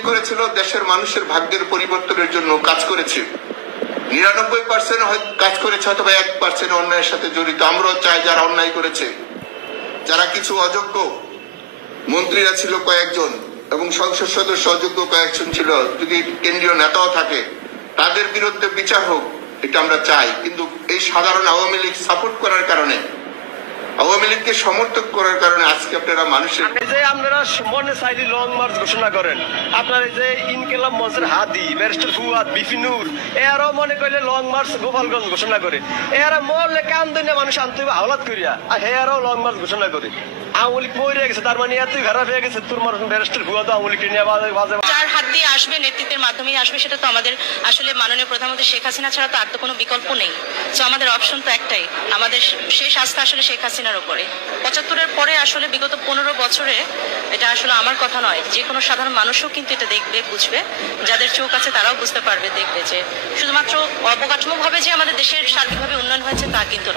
লীগ করেছিল দেশের মানুষের ভাগ্যের পরিবর্তনের জন্য কাজ করেছে। 99% কাজ করেছে, অথবা 1% অন্যায়ের সাথে জড়িত। আমরাও চাই যারা অন্যায় করেছে, যারা কিছু অযোগ্য মন্ত্রীরা ছিল কয়েকজন এবং সংসদ সদস্য অযোগ্য কয়েকজন ছিল, যদি কেন্দ্রীয় নেতাও থাকে তাদের বিরুদ্ধে বিচার হোক, এটা আমরা চাই। কিন্তু এই সাধারণ আওয়ামী লীগ সাপোর্ট করার কারণে, আওয়ামী লীগকে সমর্থন করার কারণে আজকে আপনারা মানুষের যে আপনারা মনে চাইলে লং মার্চ ঘোষণা করেন, আপনার এই যে ইনকিলাব মঞ্চের হাদি ব্যারিস্টার ফুয়াদ বিপিনুর এরাও মনে করলে লং মার্চ গোপালগঞ্জ ঘোষণা করে, এরা মরলে কান দিনে মানুষ আনতে হাওলাত করিয়া আর হেয়ারাও লং মার্চ ঘোষণা করে। আওয়ামী লীগ মরে গেছে, তার মানে এতই খারাপ হয়ে গেছে তোর ব্যারিস্টার ফুয়াদ আওয়ামী লীগ নিয়ে বাজে যার হাত দিয়ে আসবে, নেতৃত্বের মাধ্যমেই আসবে, সেটা তো আমাদের আসলে মাননীয় প্রধানমন্ত্রী শেখ হাসিনা ছাড়া তো আর তো কোনো বিকল্প নেই। তো আমাদের অপশন তো একটাই, আমাদের শেষ আস্থা আসলে শেখ হাসিনার উপরে। 75-এর পরে আসলে বিগত 15 বছরে, এটা আসলে আমার কথা নয়, যে কোনো সাধারণ মানুষও কিন্তু এটা দেখবে, বুঝবে, যাদের চোখ আছে তারাও বুঝতে পারবে, দেখবে যে শুধুমাত্র অবকাঠামোভাবে যে আমাদের দেশের সার্বিকভাবে উন্নয়ন হয়েছে তা কিন্তু